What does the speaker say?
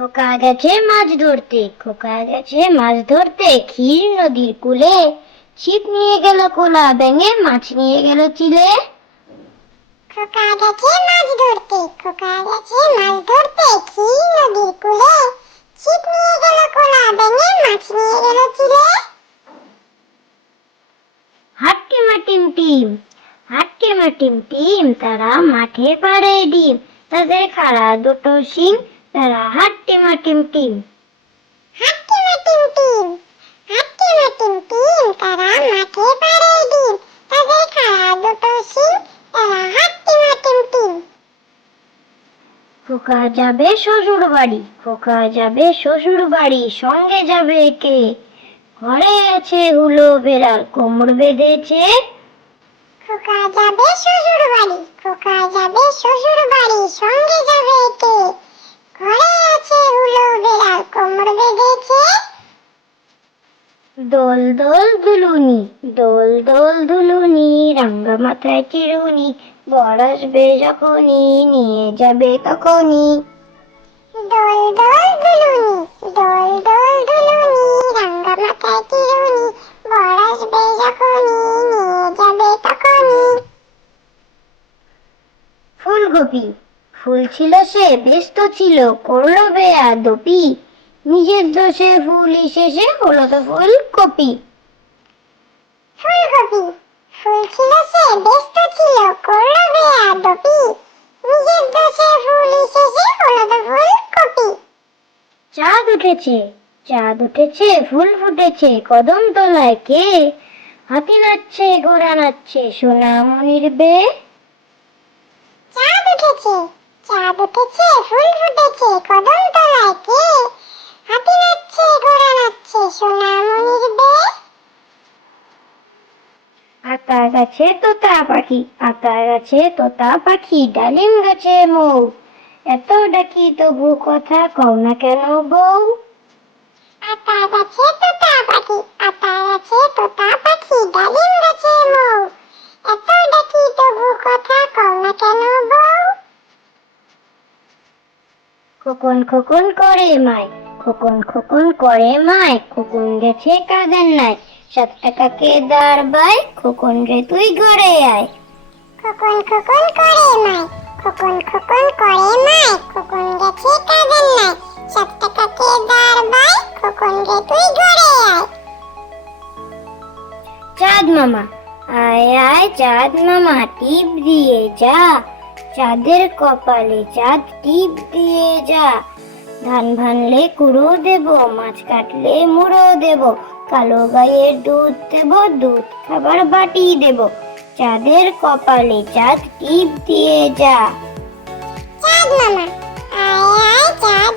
খোকা গেছে মাছ ধরতে, খোকা গেছে মাছ ধরতে, ক্ষীর নদীর কূলে। ছিপ নিয়ে গেল কোলা ব্যাঙে, মাছ নিয়ে গেল চিলে। খোকা গেছে মাছ ধরতে, খোকা গেছে মাছ ধরতে, ক্ষীর নদীর কূলে। ছিপ নিয়ে গেল কোলা ব্যাঙে, মাছ নিয়ে গেল চিলে। হাট্টিমা টিম টিম, হাট্টিমা টিম টিম, তারা মাঠে পাড়ে ডিম। তাদের খাড়া দুটো শিং, তারা হাট্টিমা টিম টিম। হাট্টিমা টিম টিম, হাট্টিমা টিম টিম, তারা মাঠে পাড়ে ডিম। তাদের খাড়া দুটো শিং, তারা হাট্টিমা টিম টিম। খোকা যাবে শ্বশুর বাড়ি, খোকা যাবে শ্বশুর বাড়ি, সঙ্গে যাবে কে? ঘরে আছে হুলো বেড়াল, কোমর বেঁধেছে। খোকা যাবে শ্বশুর বাড়ি, খোকা যাবে শ্বশুর বাড়ি, সঙ্গে যাবে কে? ঘরে আছে হুলো বেড়াল, কোমর বেঁধেছে। দোল দোল দুলুনি, দোল দোল দুলুনি, রাঙ্গা মাথায় চিরুনি, বর আসবে যখনই, নিয়ে যাবে তখনই। দোল দোল দুলুনি, দোল দোল দুলুনি, রাঙ্গা মাথায় চিরুনি, বর আসবে যখনই, নিয়ে যাবে তখনই। ফুলকপি, ফুল ছিল সে ব্যস্ত ছিল, করলো বেয়াদপি, নিজের দোষে ফুল শেষে হলো তো ফুলকপি। ফুলকপি, ফুল ছিল সে ব্যস্ত ছিল, করলো বেয়াদপি, নিজের দোষে ফুল শেষে হলো তো ফুলকপি। চাঁদ উঠেছে, চাঁদ উঠেছে, ফুল ফুটেছে, কদম তলায় কে? হাতি নাচছে, ঘোড়া নাচছে, সোনামণির বে। চাঁদ উঠেছে, চাঁদ উঠেছে, ফুল ফুটেছে, কদম তলায় কে? হাতি নাচছে, ঘোড়া নাচছে, সোনামণির বে। আতা গাছে তোতা পাখি, আতা গাছে তোতা পাখি, ডালিম গাছে মৌ। এত ডাকি তবু কথা কও না কেন বউ? আতা গাছে তোতা পাখি, আতা গাছে তোতা পাখি, ডালিম গাছে মৌ। এত ডাকি তবু কথা কও না কেন বউ? খোকন খোকন করে মায়, খোকন খোকন করে মায়, খোকন গেছে কাজের নাই, 7 টাকাকে দাঁড় বাই, খোকন রে তুই ঘরে আয়। খোকন খোকন করে মায়, খোকন খোকন করে মায়, খোকন গেছে কাজের নাই, 7 টাকাকে দাঁড় বাই, খোকন রে তুই ঘরে আয়। চাঁদ মামা, আয় আয় চাঁদ মামা, টিপ দিয়ে যা, চাঁদের কপালে চাঁদ টিপ দিয়ে যা। ধান ভানলে কুড়ো দেব, মাছ কাটলে মুড়ো দেব, কালো গায়ের দুধ দেব, দুধ খাবার বাটি দেব, চাঁদের কপালে চাঁদ টিপ দিয়ে যা। চাঁদ মামা, আয় আয় চাঁদ